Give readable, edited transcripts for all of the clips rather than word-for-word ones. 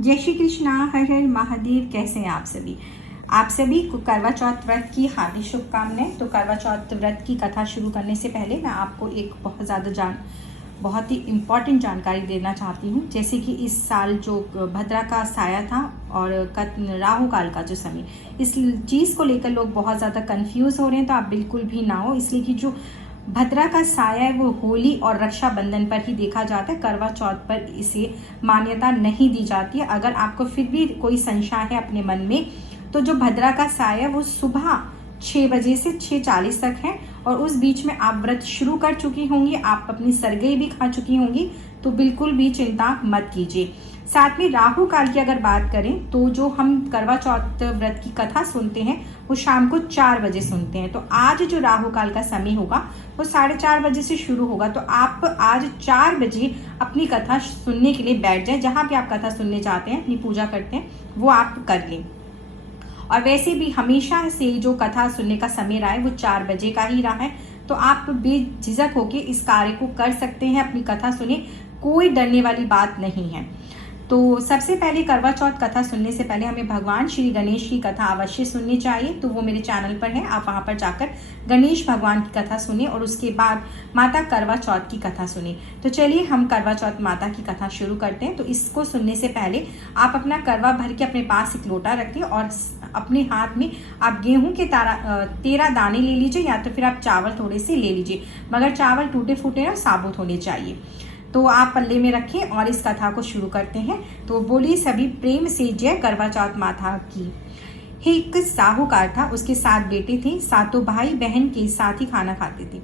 जय श्री कृष्णा, हर हर महादेव। कैसे हैं आप सभी? आप सभी को करवा चौथ व्रत की हार्दिक शुभकामनाएं। तो करवा चौथ व्रत की कथा शुरू करने से पहले मैं आपको एक बहुत ही इम्पॉर्टेंट जानकारी देना चाहती हूँ। जैसे कि इस साल जो भद्रा का साया था और राहु काल का जो समय, इस चीज़ को लेकर लोग बहुत ज़्यादा कंफ्यूज हो रहे हैं। तो आप बिल्कुल भी ना हो, इसलिए कि जो भद्रा का साया है वो होली और रक्षाबंधन पर ही देखा जाता है। करवा चौथ पर इसे मान्यता नहीं दी जाती है। अगर आपको फिर भी कोई संशय है अपने मन में, तो जो भद्रा का साया वो सुबह 6 बजे से 6:40 तक है और उस बीच में आप व्रत शुरू कर चुकी होंगी, आप अपनी सरगई भी खा चुकी होंगी, तो बिल्कुल भी चिंता मत कीजिए। साथ में राहु काल की अगर बात करें तो जो हम करवा चौथ व्रत की कथा सुनते हैं वो शाम को 4 बजे सुनते हैं। तो आज जो राहु काल का समय होगा वो 4:30 बजे से शुरू होगा। तो आप आज 4 बजे अपनी कथा सुनने के लिए बैठ जाएं। जहाँ भी आप कथा सुनने जाते हैं, अपनी पूजा करते हैं, वो आप कर लें। और वैसे भी हमेशा से जो कथा सुनने का समय रहा है वो 4 बजे का ही रहा है। तो आप बेझिझक होकर इस कार्य को कर सकते हैं, अपनी कथा सुने, कोई डरने वाली बात नहीं है। तो सबसे पहले करवा चौथ कथा सुनने से पहले हमें भगवान श्री गणेश की कथा अवश्य सुननी चाहिए। तो वो मेरे चैनल पर है, आप वहाँ पर जाकर गणेश भगवान की कथा सुने और उसके बाद माता करवा चौथ की कथा सुने। तो चलिए हम करवा चौथ माता की कथा शुरू करते हैं। तो इसको सुनने से पहले आप अपना करवा भर के अपने पास एक लोटा रखिए और अपने हाथ में आप गेहूं के 13 दाने ले लीजिए, या तो फिर आप चावल थोड़े से ले लीजिए, मगर चावल टूटे फूटे और साबुत होने चाहिए। तो आप पल्ले में रखें और इस कथा को शुरू करते हैं। तो बोलिए सभी प्रेम से जय करवा चौथ माता की। एक साहूकार था, उसके 7 बेटे थे। सातों भाई बहन के साथ ही खाना खाते थे।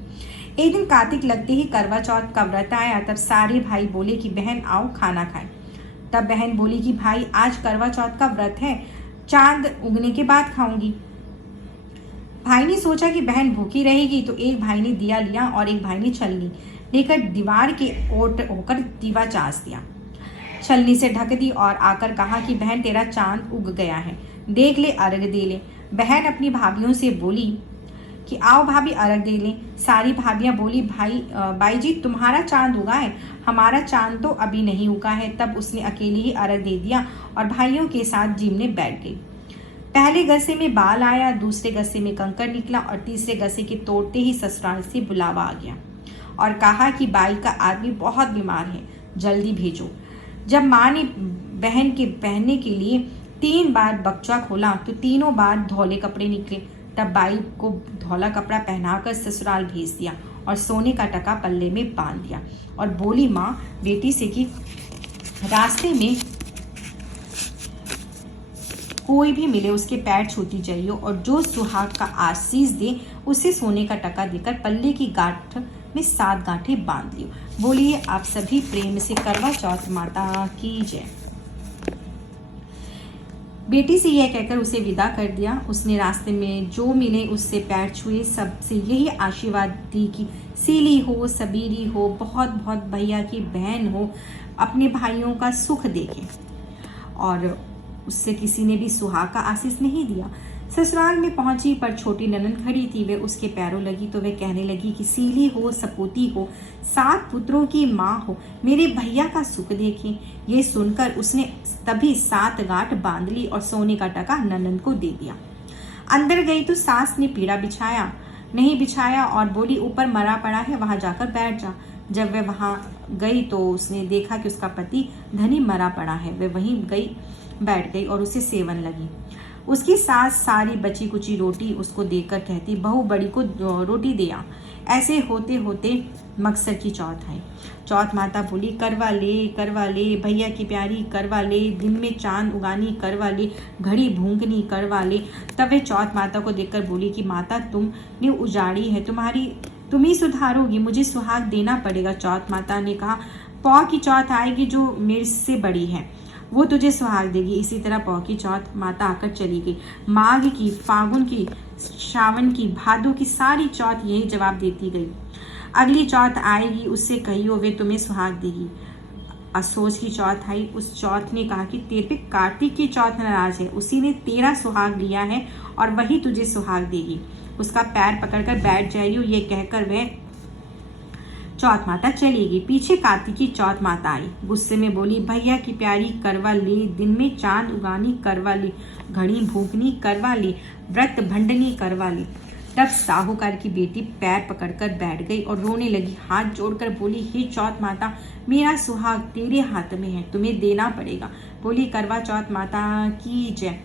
एक दिन कार्तिक लगते ही करवा चौथ का व्रत आया। तब सारे भाई बोले कि बहन आओ खाना खाएं। तब बहन बोली कि भाई आज करवा चौथ का व्रत है, चांद उगने के बाद खाऊंगी। भाई ने सोचा कि बहन भूखी रहेगी, तो एक भाई ने दिया लिया और एक भाई ने छलनी लेकर दीवार के ओट होकर दीवा चास दिया। छलनी से ढक दी और आकर कहा कि बहन तेरा चांद उग गया है, देख ले, अर्घ दे ले। बहन अपनी भाभीियों से बोली कि आओ भाभी अर्घ दे लें। सारी भाभियां बोली बाई जी तुम्हारा चांद उगा है, हमारा चांद तो अभी नहीं उगा है। तब उसने अकेले ही अर्घ दे दिया और भाइयों के साथ जीमने बैठ गई। पहले गसे में बाल आया, दूसरे गसे में कंकर निकला और तीसरे गसे के तोड़ते ही ससुराल से बुलावा आ गया और कहा कि बाई का आदमी बहुत बीमार है, जल्दी भेजो। जब माँ ने बहन के पहनने के लिए 3 बार बक्चा खोला तो तीनों बार धौले कपड़े निकले। तब बाई को धौला कपड़ा पहनाकर ससुराल भेज दिया और सोने का टका पल्ले में बांध दिया और बोली माँ बेटी से कि रास्ते में कोई भी मिले उसके पैर छूती जाइए और जो सुहाग का आशीष दे उसे सोने का टका देकर पल्ले की गांठ में 7 गांठें बांध लियो। बोलिए आप सभी प्रेम से करवा चौथ माता की जय। बेटी से यह कहकर उसे विदा कर दिया। उसने रास्ते में जो मिले उससे पैर छुए, सबसे यही आशीर्वाद दी कि सीली हो, सबीरी हो, बहुत बहुत भैया की बहन हो, अपने भाइयों का सुख देखे। और उससे किसी ने भी सुहाग का आशीष नहीं दिया। ससुराल में पहुंची पर छोटी ननद खड़ी थी। वे उसके पैरों लगी तो वे कहने लगी कि सीली हो, सपूती हो, 7 पुत्रों की माँ हो, मेरे भैया का सुख देखें। ये सुनकर उसने तभी 7 गांठ बांध ली और सोने का टका ननद को दे दिया। अंदर गई तो सास ने पीड़ा नहीं बिछाया और बोली ऊपर मरा पड़ा है, वहां जाकर बैठ जा। जब वह वहां गई तो उसने देखा कि उसका पति धनी मरा पड़ा है। वह वहीं बैठ गई और उसे सेवन लगी। उसकी सास सारी बची कुची रोटी उसको देकर कहती बहू बड़ी को रोटी दे आ। ऐसे होते होते मकसर की चौथ आई। चौथ माता बोली करवा ले भैया की प्यारी, करवा ले, दिन में चांद उगानी करवा ले, घड़ी भूंकनी करवा ले। तब वे चौथ माता को देखकर बोली कि माता तुमने उजाड़ी है, तुम ही सुधारोगी, मुझे सुहाग देना पड़ेगा। चौथ माता ने कहा पौ की चौथ आएगी जो मेरे से बड़ी है, वो तुझे सुहाग देगी। इसी तरह पौ की चौथ माता आकर चली गई। माघ की, फागुन की, श्रावण की, भादों की सारी चौथ यही जवाब देती गई। अगली चौथ आएगी उससे कहियो वे तुम्हें सुहाग देगी। असोज की चौथ आई। उस चौथ ने कहा कि तेरे पे कार्तिक की चौथ नाराज है, उसी ने तेरा सुहाग लिया है और वही तुझे सुहाग देगी। उसका पैर पकड़कर बैठ जाइयो। ये कहकर वह चौथ माता चली गई। पीछे कार्तिकी चौथ माता आई, गुस्से में बोली, भैया की प्यारी करवा ली, दिन में चांद उगानी करवा ली, घड़ी भूखनी करवा ली, व्रत भंडनी करवा ली। तब साहूकार की बेटी पैर पकड़कर बैठ गई और रोने लगी, हाथ जोड़कर बोली, हे चौथ माता, मेरा सुहाग तेरे हाथ में है, तुम्हें देना पड़ेगा। बोली, करवा चौथ माता की जय।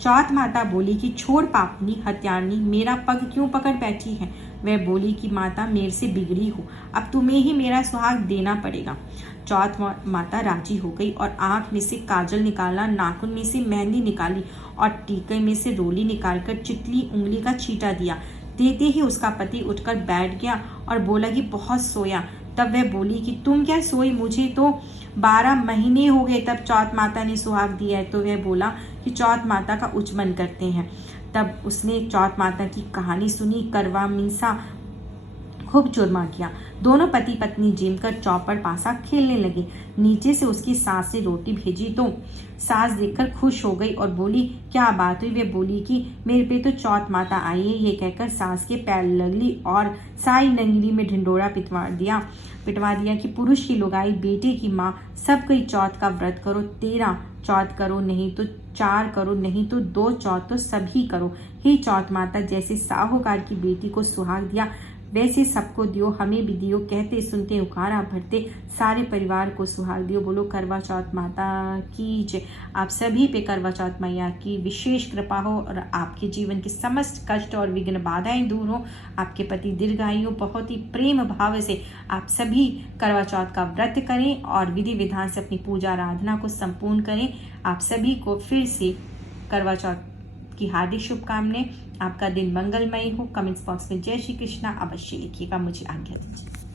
चौथ माता बोली कि छोड़ पापनी हत्यारनी, मेरा पग क्यों पकड़ बैठी है। वह बोली कि माता मेरे से बिगड़ी हो, अब तुम्हें ही मेरा सुहाग देना पड़ेगा। चौथ माता राजी हो गई और आंख में से काजल निकाला, नाखून में से मेहंदी निकाली और टीके में से रोली निकालकर चितली उंगली का छींटा दिया। देते ही उसका पति उठकर बैठ गया और बोला कि बहुत सोया। तब वह बोली कि तुम क्या सोई, मुझे तो 12 महीने हो गए तब चौथ माता ने सुहाग दिया है। तो वह बोला कि चौथ माता का उच्चमन करते हैं। तब उसने चौथ माता की कहानी सुनी। करवा मीसा खूब चुरमा किया। दोनों पति पत्नी जमकर चौपड़ पासा खेलने लगे। नीचे से उसकी सास ने रोटी भेजी तो सास देखकर खुश हो गई और बोली, क्या बात हुई। वे बोली कि मेरे पे तो चौथ माता आई है। ये कहकर सास के पैर लगली और साई नंगली में ढिंडोरा पिटवा दिया कि पुरुष की लुगाई, बेटे की माँ, सब कोई चौथ का व्रत करो। 13 चौथ करो, नहीं तो 4 करो, नहीं तो 2 चौथ तो सभी करो। हे चौथ माता, जैसे साहूकार की बेटी को सुहाग दिया वैसे सबको दियो, हमें भी दियो। कहते सुनते उकारा भरते सारे परिवार को सुहाग दियो। बोलो करवा चौथ माता की जय। आप सभी पे करवा चौथ मैया की विशेष कृपा हो और आपके जीवन के समस्त कष्ट और विघ्न बाधाएं दूर हो। आपके पति दीर्घायु, बहुत ही प्रेम भाव से आप सभी करवा चौथ का व्रत करें और विधि विधान से अपनी पूजा आराधना को संपूर्ण करें। आप सभी को फिर से करवा चौथ की हार्दिक शुभकामनाएं। आपका दिन मंगलमय हो। कमेंट्स बॉक्स में जय श्री कृष्णा अवश्य लिखिएगा। मुझे आज्ञा दीजिए।